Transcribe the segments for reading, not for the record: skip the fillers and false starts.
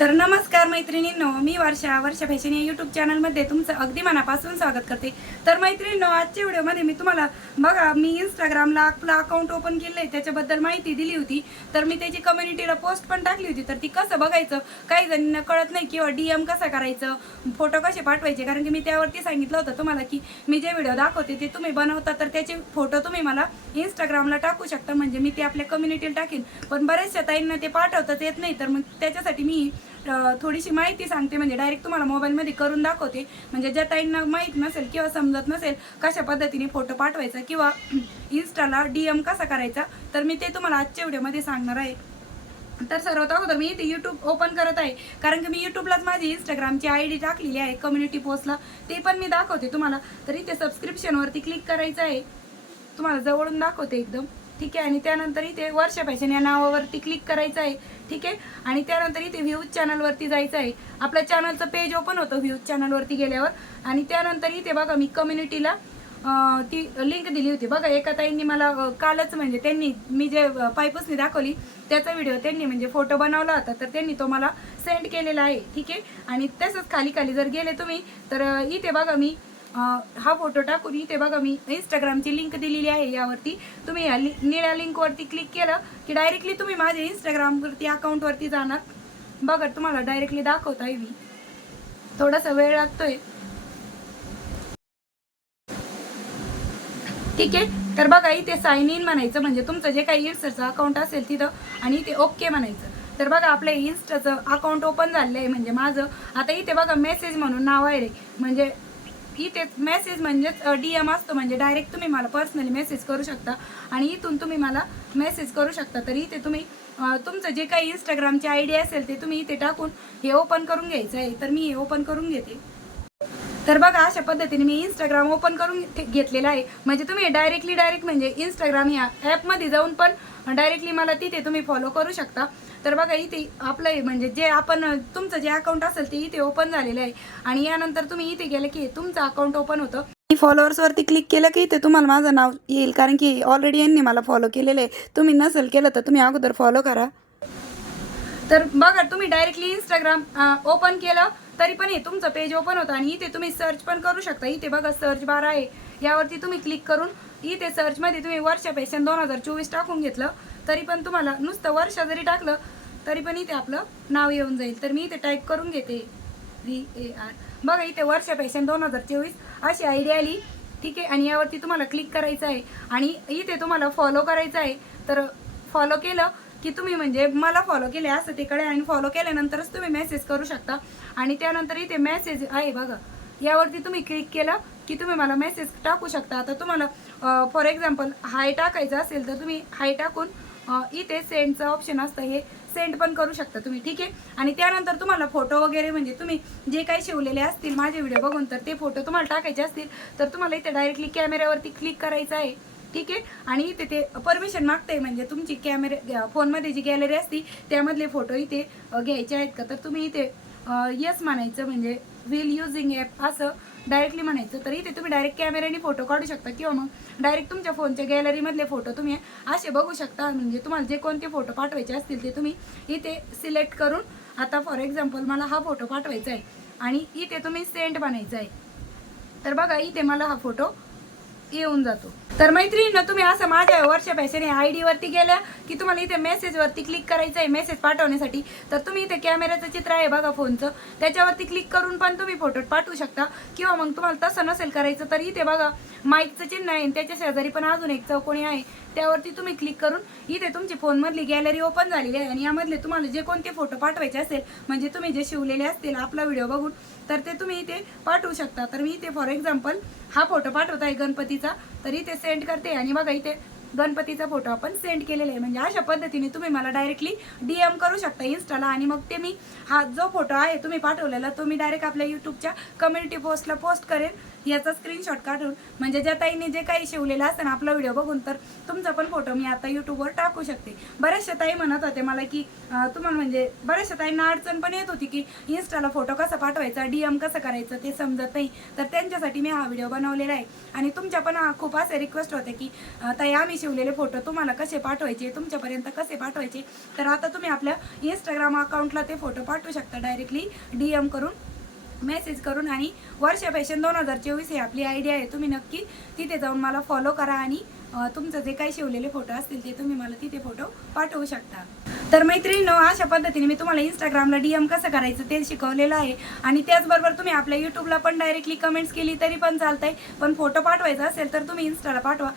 तर नमस्कार मैत्रिणींनो, मी वर्षा फॅशन या यूट्यूब चॅनलमध्ये तुमचं अगदी मनापासून स्वागत करते। तर मैत्रिणींनो, आजच्या व्हिडिओमध्ये मी तुम्हाला बघा मी इंस्टाग्रामला आपलं अकाउंट ओपन केलं आहे त्याच्याबद्दल माहिती दिली होती। तर मी त्याची कम्युनिटीला पोस्ट पण टाकली होती। तर ती कसं बघायचं काही जणांना कळत नाही किंवा DM कसं करायचं, फोटो कसे पाठवायचे, कारण की मी त्यावरती सांगितलं होतं तुम्हाला की मी जे व्हिडिओ दाखवते ते तुम्ही बनवता तर त्याचे फोटो तुम्ही मला इंस्टाग्रामला टाकू शकता, म्हणजे मी ते आपल्या कम्युनिटीला टाकेन। पण बऱ्याचशा ताईंना ते पाठवताच येत नाही, तर मग त्याच्यासाठी मी थोडीशी माहिती सांगते, म्हणजे डायरेक्ट तुम्हाला मोबाईलमध्ये करून दाखवते। म्हणजे ज्या ताईंना माहीत नसेल किंवा समजत नसेल कशा पद्धतीने फोटो पाठवायचा किंवा इंस्टाला DM कसा करायचा, तर मी ते तुम्हाला आजच्या व्हिडिओमध्ये सांगणार आहे। तर सर्वात अगोदर मी इथे यूट्यूब ओपन करत आहे, कारण की मी यूट्यूबलाच माझी इंस्टाग्रामची ID टाकलेली आहे कम्युनिटी पोस्टला, ते पण मी दाखवते तुम्हाला। तर इथे सबस्क्रिप्शनवरती क्लिक करायचं आहे, तुम्हाला जवळून दाखवते एकदम, ठीक आहे। आणि त्यानंतर इथे वर्षा फॅशन या नावावरती क्लिक करायचं आहे, ठीक आहे। आणि त्यानंतर इथे व्ह्यूज चॅनलवरती जायचं आहे, आपल्या चॅनलचं पेज ओपन होतं व्ह्यूज चॅनलवरती गेल्यावर। आणि त्यानंतर इथे बघा मी कम्युनिटीला ती लिंक दिली होती बघा, एका ताईंनी मला कालच, म्हणजे त्यांनी मी जे पायपुसणी दाखवली त्याचा व्हिडिओ त्यांनी म्हणजे फोटो बनवला होता, तर त्यांनी तो मला सेंड केलेला आहे, ठीक आहे। आणि तसंच खाली खाली जर गेले तुम्ही तर इथे बघा मी हा फोटो टाकून इथे बघा मी इंस्टाग्रामची लिंक दिलेली आहे, यावरती तुम्ही या निळ्या लिंकवरती क्लिक केलं की डायरेक्टली तुम्ही माझ्या इंस्टाग्रामवरती अकाउंटवरती जाणार बघा। तुम्हाला डायरेक्टली दाखवत आहे मी, थोडासा वेळ लागतोय, ठीक आहे। तर बघा इथे साइन इन म्हणायचं, म्हणजे तुमचं जे काही इन्स्टाचं अकाउंट असेल तिथं, आणि इथे ओके म्हणायचं। तर बघा आपलं इन्स्टाचं अकाउंट ओपन झालं आहे, म्हणजे माझं आता इथे बघा मेसेज म्हणून नाव आहे रे, म्हणजे इथे मेसेज म्हणजेच DM असतो, म्हणजे डायरेक्ट तुम्ही मला पर्सनली मेसेज करू शकता आणि इथून तुम्ही मला मेसेज करू शकता। तर इथे तुम्ही तुमचं जे काही इंस्टाग्रामची ID असेल ते तुम्ही इथे टाकून हे ओपन करून घ्यायचं आहे। तर मी हे ओपन करून घेते। तर बघा अशा पद्धतीने मी इंस्टाग्राम ओपन करून घेतलेलं आहे, म्हणजे तुम्ही डायरेक्ट म्हणजे इंस्टाग्राम या ॲपमध्ये जाऊन पण डायरेक्टली मला तिथे तुम्ही फॉलो करू शकता। तर बघा इथे आपलं म्हणजे जे आपण तुमचं जे अकाउंट असेल ते इथे ओपन झालेलं आहे, आणि यानंतर तुम्ही इथे गेलं की तुमचं अकाउंट ओपन होतं। फॉलोअर्सवरती क्लिक केलं की इथे तुम्हाला माझं नाव येईल, कारण की ऑलरेडी यांनी मला फॉलो केलेलं आहे। तुम्ही नसेल केलं तर तुम्ही अगोदर फॉलो करा। तर बघा तुम्ही डायरेक्टली इंस्टाग्राम ओपन केलं तरी पण हे तुमचं पेज ओपन होतं, आणि इथे तुम्ही सर्च पण करू शकता। इथे बघा सर्च बार आहे, यावरती तुम्ही क्लिक करून इथे सर्चमध्ये तुम्ही वर्षा फॅशन 2024 टाकून घेतलं तरी पण तुम्हाला नुसतं वर्षा जरी टाकलं तरी पण इथे आपलं नाव येऊन जाईल। तर मी इथे टाईप करून घेते VAR, बघा इथे वर्षा फॅशन 2024 अशी ID आली, ठीक आहे। आणि यावरती तुम्हाला क्लिक करायचं आहे आणि इथे तुम्हाला फॉलो करायचं आहे। तर फॉलो केलं की तुम्ही म्हणजे मला फॉलो केले असं तिकडे, आणि फॉलो केल्यानंतरच तुम्ही मेसेज करू शकता। आणि त्यानंतर इथे मेसेज आहे बघा, यावरती तुम्ही क्लिक केलं की तुम्ही मला मेसेज टाकू शकता। आता तुम्हाला फॉर एक्झाम्पल हाय टाकायचं असेल तर तुम्ही हाय टाकून इथे सेंडचं ऑप्शन असतं, हे सेंड पण करू शकता तुम्ही, ठीक आहे। आणि त्यानंतर तुम्हाला फोटो वगैरे म्हणजे तुम्ही जे काही शिवलेले असतील माझे व्हिडिओ बघून तर ते फोटो तुम्हाला टाकायचे असतील तर तुम्हाला इथे डायरेक्टली कॅमेऱ्यावरती क्लिक करायचं आहे, ठीक आहे। आणि इथे ते परमिशन मागते, म्हणजे तुमची फोनमध्ये जी गॅलरी असती त्यामधले फोटो इथे घ्यायचे आहेत का, तर तुम्ही इथे येस म्हणायचं, म्हणजे विल युजिंग ॲप असं डायरेक्टली म्हणायचं। तर इथे तुम्ही डायरेक्ट कॅमेऱ्याने फोटो काढू शकता किंवा मग डायरेक्ट तुमच्या फोनच्या गॅलरीमधले फोटो तुम्ही असे बघू शकता। म्हणजे तुम्हाला जे कोणते फोटो पाठवायचे असतील ते तुम्ही इथे सिलेक्ट करून, आता फॉर एक्झाम्पल मला हा फोटो पाठवायचा आहे आणि इथे तुम्ही सेंड बनायचं आहे, तर बघा इथे मला हा फोटो येऊन जातो। तर मैत्रिणींनो, तुम्ही असं माझ्या वर्षा फॅशन या ID वरती गेल्या की तुम्हाला इथे मेसेजवरती क्लिक करायचं आहे मेसेज पाठवण्यासाठी। तर तुम्ही इथे कॅमेऱ्याचं चित्र आहे बघा फोनचं, त्याच्यावरती क्लिक करून पण तुम्ही फोटो पाठवू शकता, किंवा मग तुम्हाला तसं नसेल करायचं तर इथे बघा माईकचं चिन्ह आहे, त्याच्या शेजारी पण अजून एक चौकोनी आहे, त्यावरती तुम्ही क्लिक करून इथे तुमची फोनमधली गॅलरी ओपन झालेली आहे, आणि यामधले तुम्हाला जे कोणते फोटो पाठवायचे असेल, म्हणजे तुम्ही जे शिवलेले असतील आपला व्हिडिओ बघून, तर ते तुम्ही इथे पाठवू शकता। तर मी इथे फॉर एक्झाम्पल हा फोटो पाठवत आहे गणपतीचा, तर इथे सेंड करते आणि बघा इथे गणपतीचा फोटो आपण सेंड केलेला आहे। म्हणजे अशा पद्धतीने तुम्ही मला डायरेक्टली DM करू शकता इंस्टाला, आणि मग ते मी हा जो फोटो आहे तुम्ही पाठवलेला तो मी डायरेक्ट आपल्या यूट्यूबच्या कम्युनिटी पोस्टला पोस्ट करेन, याचा स्क्रीनशॉट काढून, म्हणजे ज्या ताईने जे काही शिवलेलं असतं ना आपला व्हिडिओ बघून, तर तुमचा पण फोटो मी आता यूट्यूबवर टाकू शकते। बऱ्याचशा ताई म्हणत होते मला की तुम्हाला म्हणजे बऱ्याचशा ताईंना अडचण पण येत होती की इंस्टाला फोटो कसा पाठवायचा, DM कसं करायचं ते समजत नाही, तर त्यांच्यासाठी मी हा व्हिडिओ बनवलेला आहे। आणि तुमच्या पण खूप असे रिक्वेस्ट होते की ताई आम्ही आम्ही शिवलेले फोटो तुम्हाला कसे पाठवायचे, तुमच्यापर्यंत कसे पाठवायचे, तर आता तुम्ही आपल्या इंस्टाग्राम अकाउंटला ते फोटो पाठवू शकता डायरेक्टली DM करून, मेसेज करून. आणि वर्षा फॅशन 2024 ही आपली आयडिया आहे. तुम्ही नक्की तिथे जाऊन मला फॉलो करा आणि तुमचं जे काही शिवलेले फोटो असतील ते तुम्ही मला तिथे फोटो पाठवू शकता. तर मैत्रिणींनो, अशा पद्धतीने मी तुम्हाला इंस्टाग्रामला DM कसं करायचं ते शिकवलेलं आहे. आणि त्याचबरोबर तुम्ही आपल्या यूट्यूबला पण डायरेक्टली कमेंट्स केली तरी पण चालतंय, पण फोटो पाठवायचा असेल तर तुम्ही इन्स्टाला पाठवा.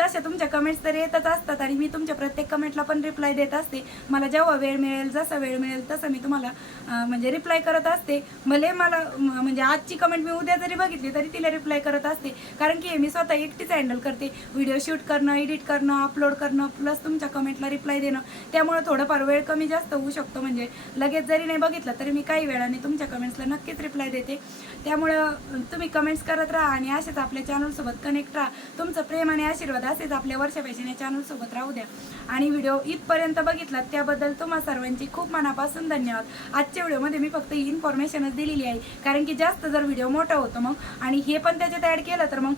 तशा तुमच्या कमेंट्स तर येतच असतात आणि मी तुमच्या प्रत्येक कमेंटला पण रिप्लाय देत असते. मला जेव्हा वेळ मिळेल, जसा वेळ मिळेल तसं मी तुम्हाला म्हणजे रिप्लाय करत असते. भले मला म्हणजे आजची कमेंट मी उद्या जरी बघितली तरी तिला रिप्लाय करत असते, कारण की मी स्वतः एकटीच हँडल करते. व्हिडिओ शूट करणं, एडिट करणं, अपलोड करणं, प्लस तुमच्या कमेंटला रिप्लाय देणं. त्यामुळे थोडंफार वेळ कमी जास्त होऊ शकतो. म्हणजे लगेच जरी नाही बघितलं तरी मी काही वेळाने तुमच्या कमेंट्सला नक्कीच रिप्लाय देते. त्यामुळं तुम्ही कमेंट्स करत राहा आणि असेच आपल्या चॅनलसोबत कनेक्ट राहा. तुमचं प्रेम आणि आशीर्वाद असेच आपल्या वर्षा फॅशन या चॅनलसोबत राहू द्या. आणि व्हिडिओ इथपर्यंत बघितलात त्याबद्दल तुम्हा सर्वांची खूप मनापासून धन्यवाद. आजच्या व्हिडिओमध्ये मी फक्त इन्फॉर्मेशनच दिलेली आहे, कारण की जास्त जर व्हिडिओ मोठा होतो मग आणि हे पण त्याच्यात ॲड केलं तर मग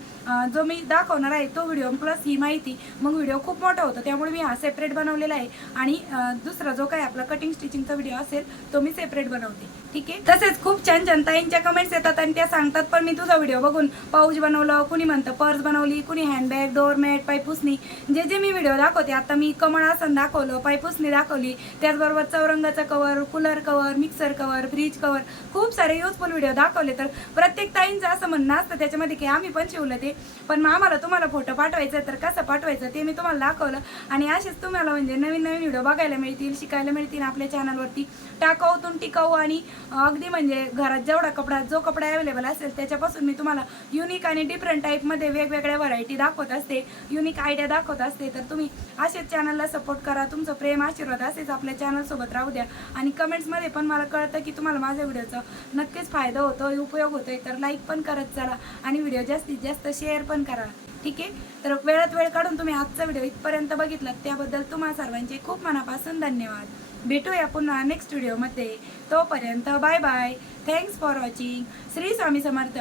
जो मी दाखवणार आहे तो व्हिडिओ प्लस ही माहिती मग व्हिडिओ खूप मोठा होतो. त्यामुळे मी हा सेपरेट बनवलेला आहे आणि दुसरा जो काही आपला कटिंग स्टिचिंगचा व्हिडिओ असेल तो मी सेपरेट बनवते. ठीक आहे. तसेच खूप छान छान ताईंच्या कमेंट्स येतात आणि त्या सांगतात पण मी तुझा व्हिडिओ बघून पाऊच बनवलं, कुणी म्हणतं पर्स बनवली, कुणी हँडबॅग, डोअरमॅट, पायपुसणी, जे मी व्हिडिओ दाखवते. आता मी कमळ आसन दाखवलं, पायपुसणी दाखवली, त्याचबरोबर चौरंगाचं cover, cooler cover, mixer cover, fridge cover, खूप सारे युजफुल व्हिडिओ दाखवले. तर प्रत्येक ताईंचं असं म्हणणं असतं त्याच्यामध्ये की आम्ही पण शिवलं ते, पण आम्हाला तुम्हाला फोटो पाठवायचा तर कसं पाठवायचं ते मी तुम्हाला दाखवलं. आणि असेच तुम्हाला म्हणजे नवीन नवीन व्हिडिओ बघायला मिळतील, शिकायला मिळतील आपल्या चॅनलवरती. टाकाऊतून टिकाऊ आणि अगदी म्हणजे घरात जेवढा कपडा जो कपडा अवेलेबल असेल त्याच्यापासून मी तुम्हाला युनिक आणि डिफरंट टाईपमध्ये वेगवेगळ्या व्हरायटी दाखवत असते, युनिक आयडिया दाखवत असते. तर तुम्ही असेच चॅनलला सपोर्ट करा. तुमचं प्रेम आशीर्वाद असेच आपल्या चॅनलसोबत राहू द्या. आणि कमेंट्समध्ये पण मला कळतं की तुम्हाला माझ्या व्हिडिओचा नक्कीच फायदा होतो, उपयोग होतोय. तर लाईक पण करत चला आणि व्हिडिओ जास्तीत जास्त शेअर पण करा. ठीक आहे. तर वेळात वेळ काढून तुम्ही आजचा व्हिडिओ इथपर्यंत बघितलात त्याबद्दल तुम्हा सर्वांचे खूप मनापासून धन्यवाद. भेटूया पुन्हा नेक्स्ट व्हिडिओमध्ये. तोपर्यंत bye bye. Thanks for watching. Shri Swami Samarth.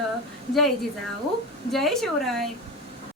जय जिजाऊ, जय शिवराय.